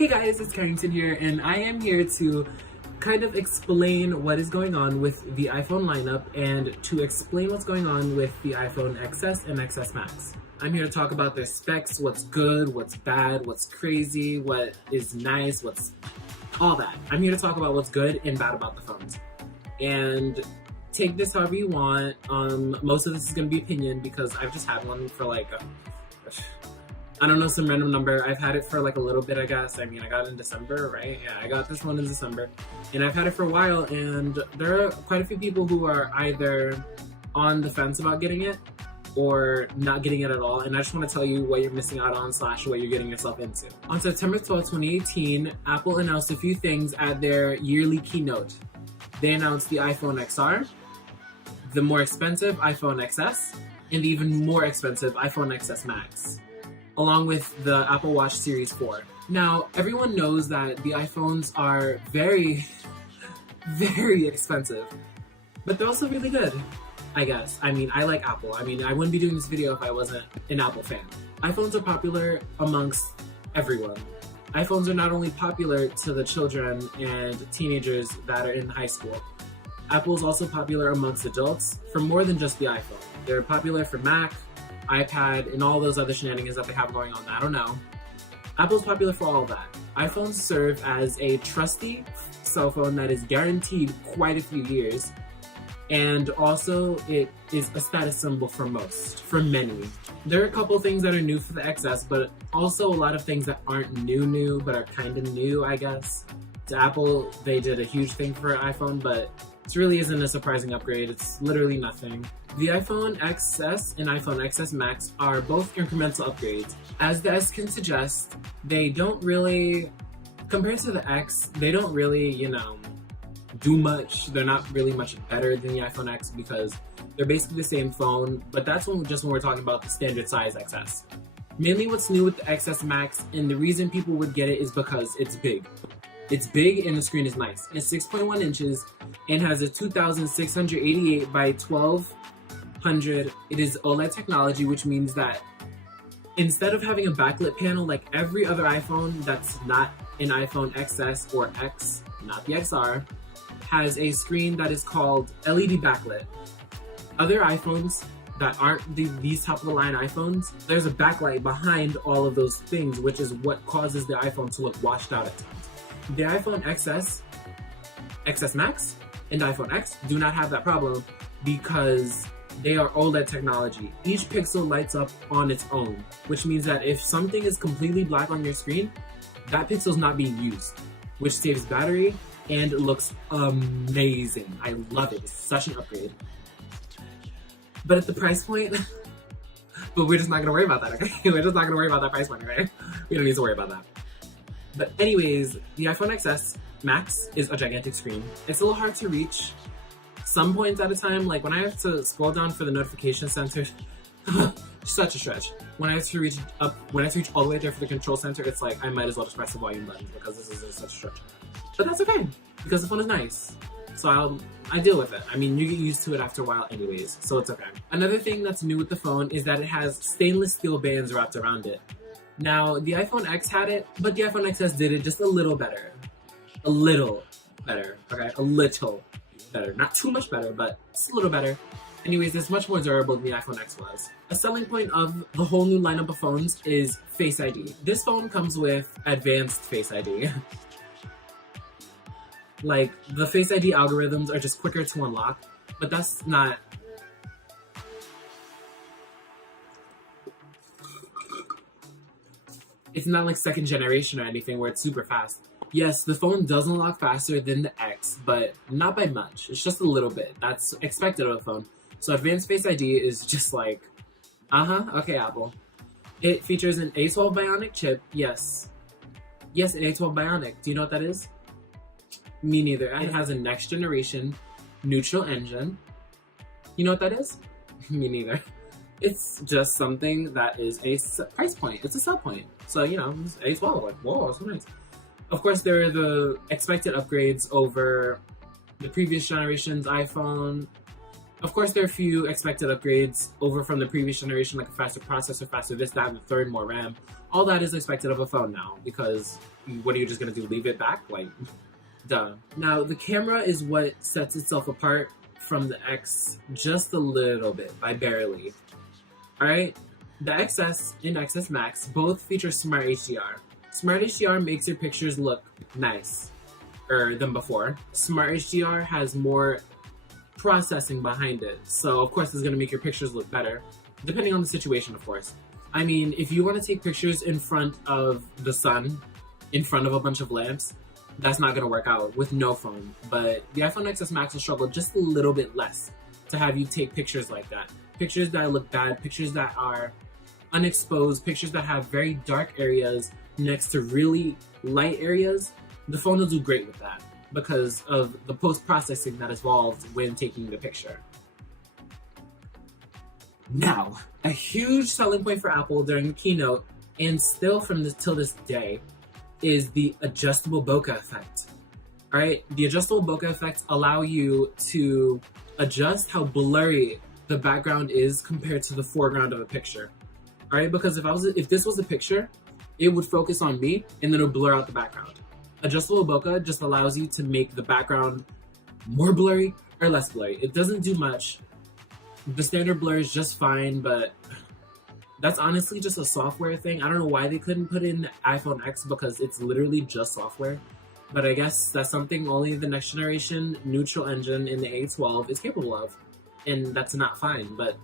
Hey guys, it's Carrington here, and I am here to kind of explain what is going on with the iPhone lineup and to explain what's going on with the iPhone XS and XS Max. I'm here to talk about their specs, what's good, what's bad, what's crazy, what is nice, what's all that. I'm here to talk about what's good and bad about the phones. And take this however you want. Most of this is going to be opinion because I've just had one for I don't know, some random number. I've had it for like a little bit, I guess. I mean, I got it in December, right? Yeah, I got this one in December. And I've had it for a while, and there are quite a few people who are either on the fence about getting it or not getting it at all. And I just want to tell you what you're missing out on / what you're getting yourself into. On September 12, 2018, Apple announced a few things at their yearly keynote. They announced the iPhone XR, the more expensive iPhone XS, and the even more expensive iPhone XS Max, along with the Apple Watch Series 4. Now, everyone knows that the iPhones are very, very expensive, but they're also really good, I guess. I mean, I like Apple. I mean, I wouldn't be doing this video if I wasn't an Apple fan. iPhones are popular amongst everyone. iPhones are not only popular to the children and teenagers that are in high school. Apple is also popular amongst adults for more than just the iPhone. They're popular for Mac, iPad, and all those other shenanigans that they have going on. I don't know. Apple's popular for all of that. iPhones serve as a trusty cell phone that is guaranteed quite a few years, and also it is a status symbol for many. There are a couple things that are new for the XS, but also a lot of things that aren't new, but are kind of new, I guess. To Apple, they did a huge thing for iPhone, but it really isn't a surprising upgrade. It's literally nothing. The iPhone XS and iPhone XS Max are both incremental upgrades. As the S can suggest, they don't really, compared to the X, they don't really, do much. They're not really much better than the iPhone X because they're basically the same phone, but that's when we're talking about the standard size XS. Mainly what's new with the XS Max, and the reason people would get it is because it's big. It's big and the screen is nice. It's 6.1 inches and has a 2688 by 1200. It is OLED technology, which means that instead of having a backlit panel like every other iPhone that's not an iPhone XS or X, not the XR, has a screen that is called LED backlit. Other iPhones that aren't these top-of-the-line iPhones, there's a backlight behind all of those things, which is what causes the iPhone to look washed out at times. The iPhone XS, XS Max, and iPhone X do not have that problem because they are OLED technology. Each pixel lights up on its own, which means that if something is completely black on your screen, that pixel is not being used, which saves battery and looks amazing. I love it. It's such an upgrade. But at the price point, but we're just not gonna worry about that, okay? We're just not gonna worry about that price point, right? We don't need to worry about that. But anyways, the iPhone XS Max is a gigantic screen. It's a little hard to reach some points at a time. Like when I have to scroll down for the notification center, such a stretch. When I have to reach all the way there for the control center, it's like I might as well just press the volume button because this is such a stretch. But that's okay because the phone is nice. So I deal with it. I mean, you get used to it after a while anyways, so it's okay. Another thing that's new with the phone is that it has stainless steel bands wrapped around it. Now, the iPhone X had it, but the iPhone XS did it just a little better. A little better, okay? A little better. Not too much better, but just a little better. Anyways, it's much more durable than the iPhone X was. A selling point of the whole new lineup of phones is Face ID. This phone comes with advanced Face ID. Like, the Face ID algorithms are just quicker to unlock, but that's not... It's not like second generation or anything where it's super fast. Yes, the phone does unlock faster than the X, but not by much. It's just a little bit. That's expected of a phone. So advanced Face ID is just like, okay, Apple. It features an A12 Bionic chip, yes. Yes, an A12 Bionic. Do you know what that is? Me neither. It has a next generation neutral engine. You know what that is? Me neither. It's just something that is a price point. It's a sell point. So, it's A12, like, whoa, so nice. Of course, there are the expected upgrades over the previous generation's iPhone, Of course, there are a few expected upgrades over from the previous generation, like a faster processor, faster this, that, and the third, more RAM. All that is expected of a phone now, because what are you just gonna do, leave it back? Like, duh. Now, the camera is what sets itself apart from the X just a little bit, by barely. Alright? The XS and XS Max both feature Smart HDR. Smart HDR makes your pictures look nice than before. Smart HDR has more processing behind it, so of course it's going to make your pictures look better, depending on the situation, of course. I mean, if you want to take pictures in front of the sun, in front of a bunch of lamps, that's not going to work out with no phone. But the iPhone XS Max will struggle just a little bit less to have you take pictures like that. Pictures that look bad, pictures that are unexposed, pictures that have very dark areas next to really light areas. The phone will do great with that because of the post-processing that is involved when taking the picture. Now, a huge selling point for Apple during the keynote, and still till this day, is the adjustable bokeh effect. Alright, the adjustable bokeh effects allow you to adjust how blurry the background is compared to the foreground of a picture. Alright, because if this was a picture, it would focus on me and then it would blur out the background. Adjustable bokeh just allows you to make the background more blurry or less blurry. It doesn't do much. The standard blur is just fine, but that's honestly just a software thing. I don't know why they couldn't put in iPhone X because it's literally just software. But I guess that's something only the next generation neutral engine in the A12 is capable of. And that's not fine, but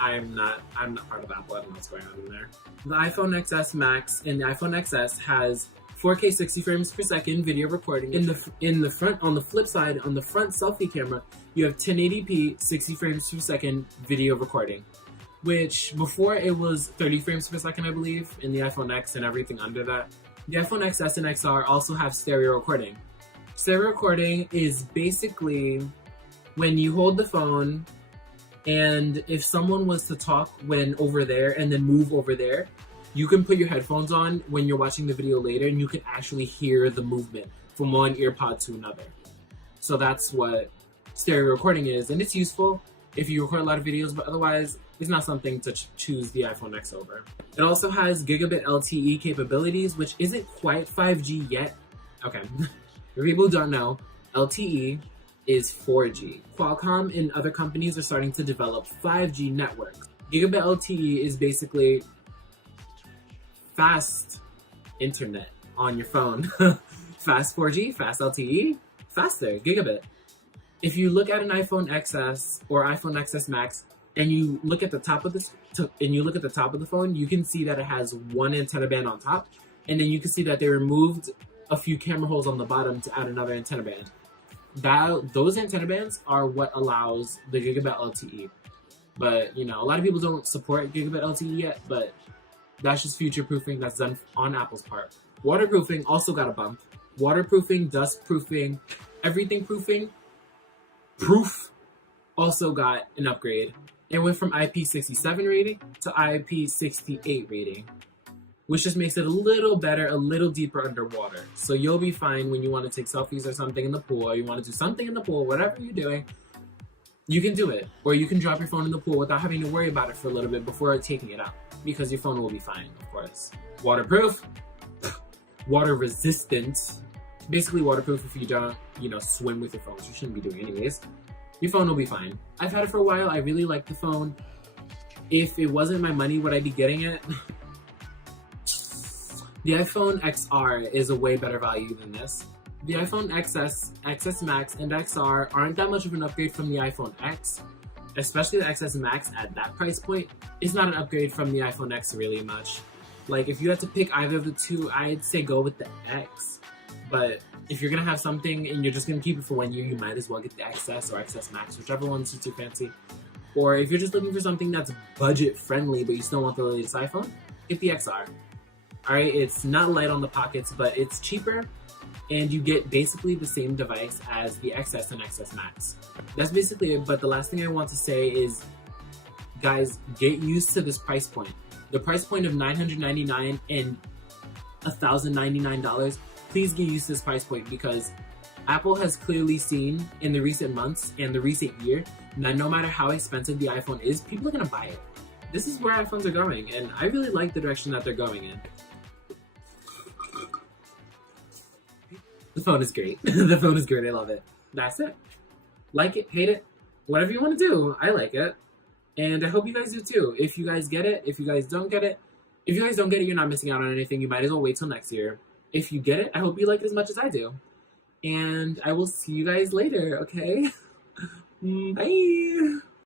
I'm not part of Apple. I don't know what's going on in there. The iPhone XS Max and the iPhone XS has 4K 60 frames per second video recording. In the front, on the flip side, on the front selfie camera, you have 1080p 60 frames per second video recording, which before it was 30 frames per second, I believe, in the iPhone X and everything under that. The iPhone XS and XR also have stereo recording. Stereo recording is basically when you hold the phone and if someone was to talk when over there and then move over there, you can put your headphones on when you're watching the video later and you can actually hear the movement from one ear pod to another. So that's what stereo recording is, and it's useful if you record a lot of videos, but otherwise it's not something to choose the iPhone X over. It also has gigabit LTE capabilities, which isn't quite 5G yet. Okay, for people who don't know, LTE is 4G. Qualcomm and other companies are starting to develop 5G networks. Gigabit LTE is basically fast internet on your phone. Fast 4G, fast LTE, faster, gigabit. If you look at an iPhone XS or iPhone XS Max and you look at the top of the phone, you can see that it has one antenna band on top, and then you can see that they removed a few camera holes on the bottom to add another antenna band. Those antenna bands are what allows the gigabit LTE. But you know, a lot of people don't support gigabit LTE yet, but that's just future proofing that's done on Apple's part. Waterproofing also got a bump. Waterproofing, dust proofing, everything proofing, also got an upgrade. It went from IP67 rating to IP68 rating, which just makes it a little better, a little deeper underwater. So you'll be fine when you want to take selfies or something in the pool, or you want to do something in the pool, whatever you're doing, you can do it. Or you can drop your phone in the pool without having to worry about it for a little bit before taking it out, because your phone will be fine, of course. Waterproof, water resistant, basically waterproof if you don't, swim with your phone, which you shouldn't be doing anyways. Your phone will be fine. I've had it for a while. I really like the phone. If it wasn't my money, would I be getting it? The iPhone XR is a way better value than this. The iPhone XS, XS Max, and XR aren't that much of an upgrade from the iPhone X, especially the XS Max at that price point. It's not an upgrade from the iPhone X really much. Like, if you had to pick either of the two, I'd say go with the X. But if you're gonna have something and you're just gonna keep it for 1 year, you might as well get the XS or XS Max, whichever one suits you fancy. Or if you're just looking for something that's budget friendly but you still want the latest iPhone, get the XR. Alright, it's not light on the pockets, but it's cheaper, and you get basically the same device as the XS and XS Max. That's basically it, but the last thing I want to say is, guys, get used to this price point. The price point of $999 and $1,099, please get used to this price point, because Apple has clearly seen in the recent months and the recent year that no matter how expensive the iPhone is, people are gonna buy it. This is where iPhones are going, and I really like the direction that they're going in. The phone is great. The phone is great. I love it. That's it. Like it, hate it, whatever you want to do. I like it. And I hope you guys do too. If you guys get it, if you guys don't get it, if you guys don't get it, you're not missing out on anything. You might as well wait till next year. If you get it, I hope you like it as much as I do. And I will see you guys later, okay? Bye.